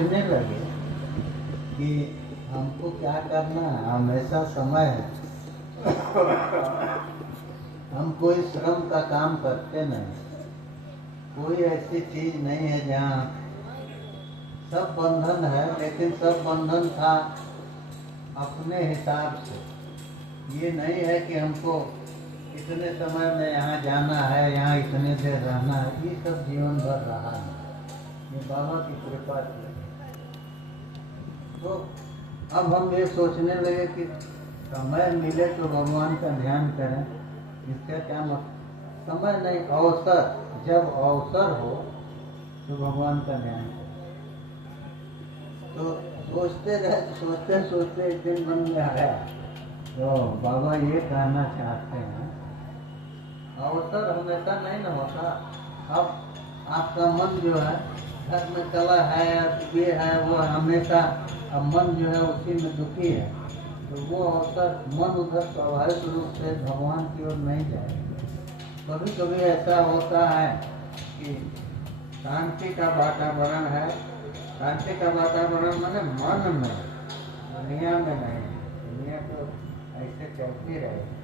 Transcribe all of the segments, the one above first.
सोचने लगे कि हमको क्या करना है, हमेशा समय है, हम कोई श्रम का काम करते नहीं, कोई ऐसी चीज नहीं है जहाँ सब बंधन है, लेकिन सब बंधन था अपने हिसाब से। ये नहीं है कि हमको इतने समय में यहाँ जाना है, यहाँ इतने देर रहना है, ये सब जीवन भर रहा है, ये बाबा की कृपा थी। तो अब हम ये सोचने लगे कि समय मिले तो भगवान का ध्यान करें। इसका क्या मतलब, समय नहीं, अवसर, जब अवसर हो तो भगवान का ध्यान करें। तो सोचते रहे, सोचते सोचते एक दिन मन में आया, तो बाबा ये कहना चाहते हैं, अवसर हमेशा नहीं न होता। अब आपका मन जो है, घर में कला है, ये है, वो हमेशा, अब मन जो है उसी में दुखी है, तो वो अवसर, मन उधर स्वाभाविक रूप से भगवान की ओर नहीं जाएगा। कभी कभी ऐसा होता है कि शांति का वातावरण है, शांति का वातावरण माने मन में, दुनिया में नहीं, दुनिया तो ऐसे चलती रहेगी।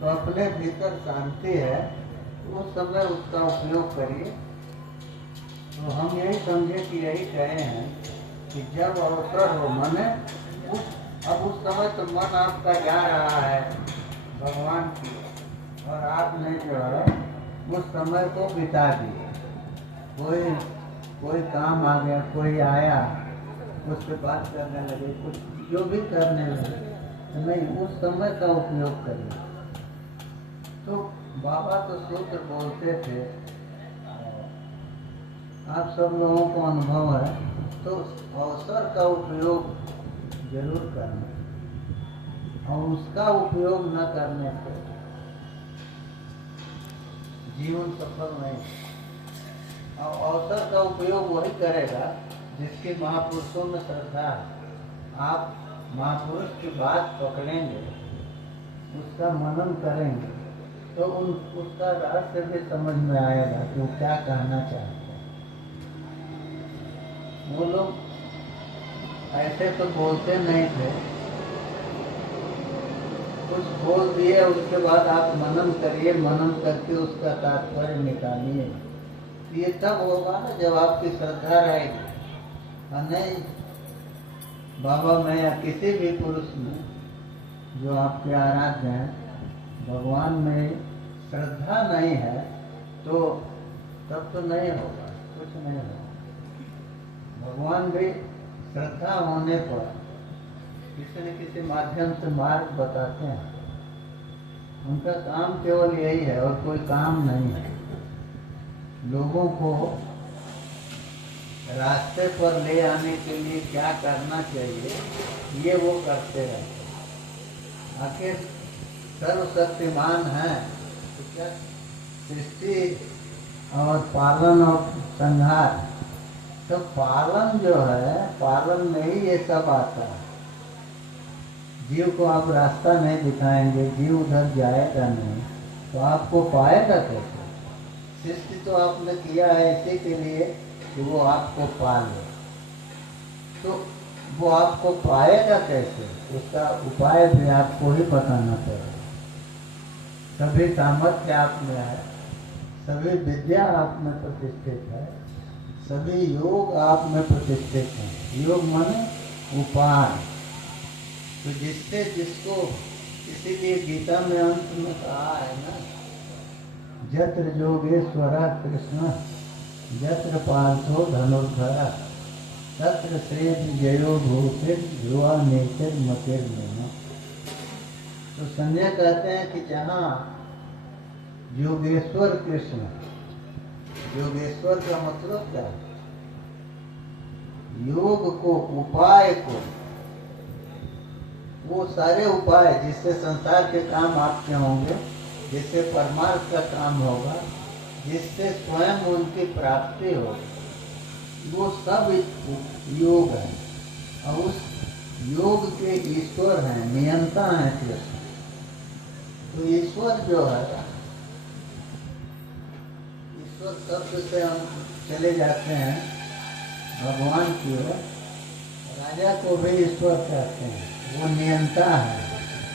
तो अपने भीतर शांति है, उस समय उसका उपयोग करिए। तो हम यही समझे कि यही कहे हैं कि जब अवसर हो, माने अब उस समय तो मन आपका जा रहा है भगवान की, और आपने जो है उस समय को बिता दिए। कोई काम आ गया, कोई आया, उससे बात करने लगे, कुछ जो भी करने लगे, तो नहीं, उस समय का उपयोग करिए। तो बाबा तो सूत्र बोलते थे, आप सब लोगों को अनुभव है, तो अवसर का उपयोग जरूर करना, और उसका उपयोग न करने से जीवन सफल नहीं। और अवसर का उपयोग वही करेगा जिसके महापुरुषों में श्रद्धा है। आप महापुरुष की बात पकड़ेंगे, उसका मनन करेंगे, तो उसका रहस्य भी समझ में आएगा कि वो क्या कहना चाहते हैं। वो लोग ऐसे तो बोलते नहीं थे, कुछ बोल दिए, उसके बाद आप मनन करिए, मनन करके उसका तात्पर्य निकालिए। ये तब होगा ना जब आपकी श्रद्धा रहेगी। और नहीं, बाबा में या किसी भी पुरुष में जो आपके आराध्य हैं, भगवान में श्रद्धा नहीं है, तो तब तो नहीं होगा, कुछ नहीं होगा। भगवान भी श्रद्धा होने पर किसी न किसी माध्यम से मार्ग बताते हैं। उनका काम केवल यही है और कोई काम नहीं है। लोगों को रास्ते पर ले आने के लिए क्या करना चाहिए, ये वो करते रहते हैं। आखिर सर्वशक्तिमान है, तो क्या सृष्टि और पालन और संहार, तो पालन जो है, पालन में ही ये सब आता है। जीव को आप रास्ता नहीं दिखाएंगे, जीव उधर जाएगा नहीं, तो आपको पाएगा कैसे? सृष्टि तो आपने किया है इसी के लिए कि वो आपको पाले, तो वो आपको पाएगा कैसे? उसका उपाय भी आपको ही बताना पड़ेगा। सभी सामर्थ्य आप में है, सभी विद्या आप में प्रतिष्ठित है, सभी योग आप में प्रतिष्ठित है। योग माने उपाय। तो जिससे जिसको, इसीलिए गीता में अंत में कहा है ना, यत्र योगेश्वरा कृष्ण यत्र पार्थो धनुर्धरा तत्र श्री विजयो भूषिर ध्रुवा नेचर मतिर में। तो संजय कहते हैं कि जहाँ योगेश्वर कृष्ण, योगेश्वर का मतलब क्या है? योग को, उपाय को, वो सारे उपाय जिससे संसार के काम आपके होंगे, जिससे परमार्थ का काम होगा, जिससे स्वयं उनकी प्राप्ति होगी, वो सब योग है। और उस योग के ईश्वर हैं, नियंता हैं कृष्ण। तो ईश्वर जो है, ईश्वर शब्द से हम चले जाते हैं भगवान की ओर। राजा को भी ईश्वर कहते हैं, वो नियंता है।